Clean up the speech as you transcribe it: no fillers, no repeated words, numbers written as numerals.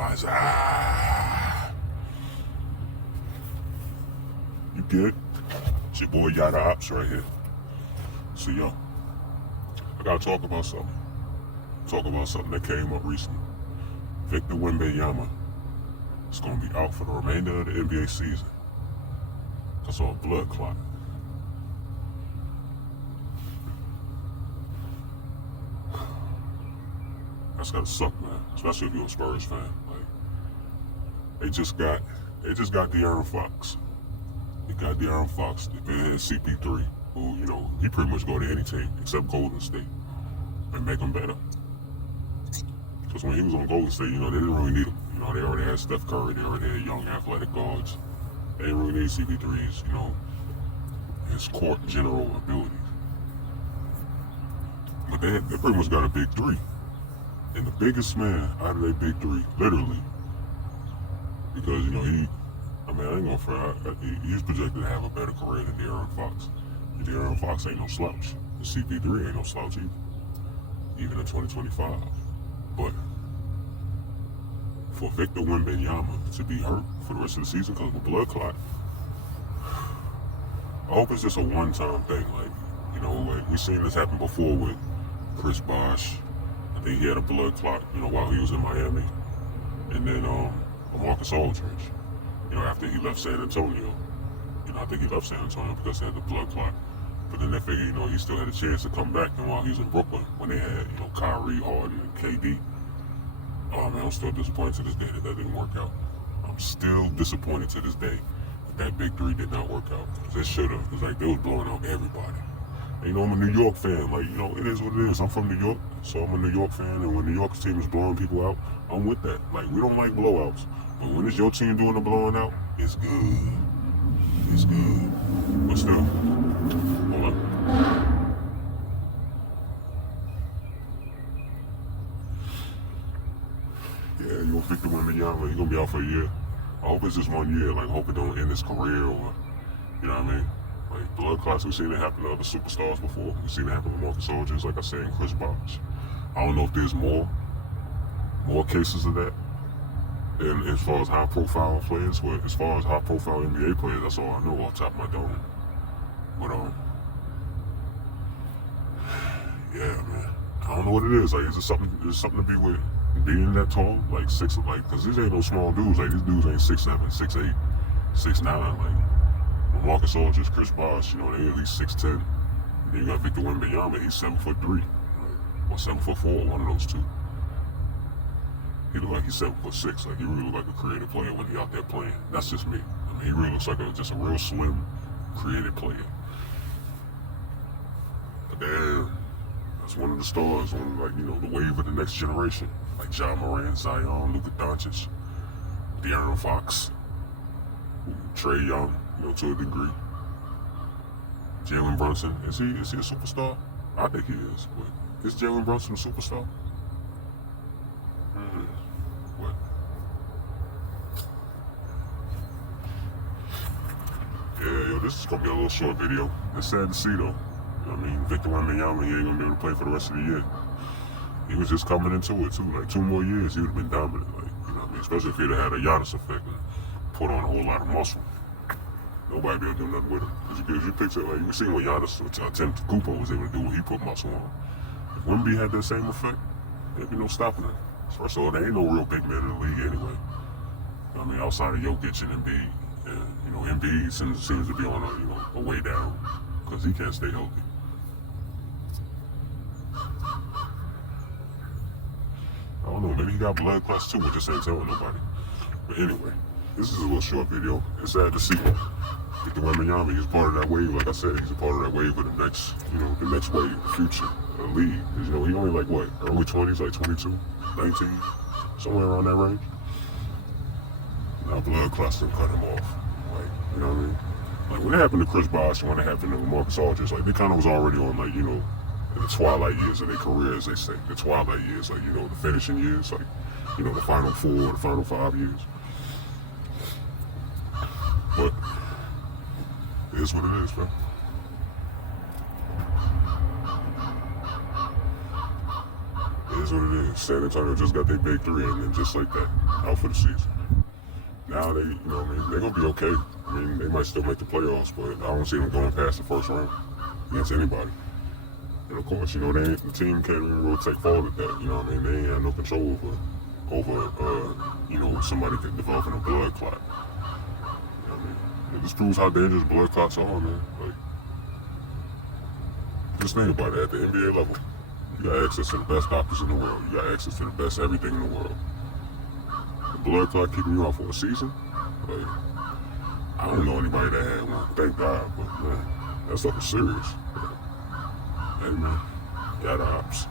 Why's You good? It's your boy Yada Ops right here. So yo, I gotta talk about something. Talk about something that came up recently. Victor Wembanyama is gonna be out for the remainder of the NBA season because of a blood clot. That's gotta suck, man. Especially if you're a Spurs fan. Like, they just got De'Aaron Fox. They got De'Aaron Fox. They been CP3, who, he pretty much go to any team except Golden State and make them better. Because when he was on Golden State, they didn't really need him. They already had Steph Curry. They already had young athletic guards. They didn't really need CP3's, his court general abilities. But they pretty much got a big three. And the biggest man out of their big three, literally, because, I ain't gonna front, he's projected to have a better career than De'Aaron Fox. And De'Aaron Fox ain't no slouch. And CP3 ain't no slouch either, even in 2025. But for Victor Wembanyama to be hurt for the rest of the season because of a blood clot, I hope it's just a one-time thing. Like we've seen this happen before with Chris Bosh. I think he had a blood clot, while he was in Miami. And then Marcus Aldridge, after he left San Antonio. I think he left San Antonio because he had the blood clot. But then they figured, he still had a chance to come back. And while he was in Brooklyn, when they had, Kyrie, Harden, and KD, oh man, I'm still disappointed to this day that didn't work out. I'm still disappointed to this day that big three did not work out. It should have, because they was blowing out everybody. And, I'm a New York fan. It is what it is. I'm from New York, so I'm a New York fan. And when New York's team is blowing people out, I'm with that. We don't like blowouts. But when it's your team doing the blowing out, it's good. It's good. But still, hold up. Yeah, Victor Wembanyama, he's gonna be out for a year. I hope it's just 1 year. I hope it don't end his career or, you know what I mean? Blood clots, we've seen it happen to other superstars before. We've seen it happen with Marcus Aldridge, like I said, and Chris Bosh. I don't know if there's more cases of that. And as far as high-profile players, but as far as high-profile NBA players, that's all I know off the top of my dome. But yeah, man, I don't know what it is. Is it something to be with being that tall, because these ain't no small dudes. These dudes ain't 6'7", 6'8", 6'9", Marcus Aldridge, Chris Bosh, they at least 6'10". And then you got Victor Wembanyama, he's 7'3", or 7'4", one of those two. He look like he's 7'6". He really look like a creative player when he out there playing. That's just me. He really looks like just a real slim, creative player. But damn, that's one of the stars on the wave of the next generation, like John Moran, Zion, Luka Doncic, De'Aaron Fox, Trae Young. To a degree. Jalen Brunson, is he a superstar? I think he is, but is Jalen Brunson a superstar? What? Yeah, this is gonna be a little short video. It's sad to see though. Victor Wembanyama, he ain't gonna be able to play for the rest of the year. He was just coming into it too. 2 more years, he would have been dominant. Especially if he'd have had a Giannis effect and put on a whole lot of muscle. Nobody be able to do nothing with him. Because you picture, you see what Giannis Antetokounmpo was able to do when he put muscle on. If Wemby had that same effect, there'd be no stopping him. First of all, there ain't no real big man in the league anyway. Outside of Jokic and Embiid. And, Embiid seems to be on a way down because he can't stay healthy. I don't know, maybe he got blood clots too, but just ain't telling nobody. But anyway, this is a little short video. It's sad to see. Victor Wembanyama, he's part of that wave. Like I said, he's a part of that wave of the next, the next wave, future league. Because, he only early 20s, 22, 19, somewhere around that range. Now blood clots done cut him off. You know what I mean? When it happened to Chris Bosh, when it happened to Marcus Aldridge, they kind of was already on, the twilight years of their career, as they say. The twilight years, the finishing years, the final 4, the final 5 years. But it is what it is, man. It is is what it is. San Antonio just got their big three, and then just like that, out for the season. Now they, you know what I mean, they're gonna be okay. I mean, they might still make the playoffs, but I don't see them going past the first round against anybody. And of course, you know, the team can't even really take fault at that. You know what I mean? They ain't have no control over you know, somebody developing a blood clot. You know what I mean? It just proves how dangerous blood clots are, man. Like, just think about it. At the NBA level, you got access to the best doctors in the world. You got access to the best everything in the world. The blood clot keeping you out for a season? Like, I don't know anybody that had one. Thank God, but man, that stuff is serious. And got ops.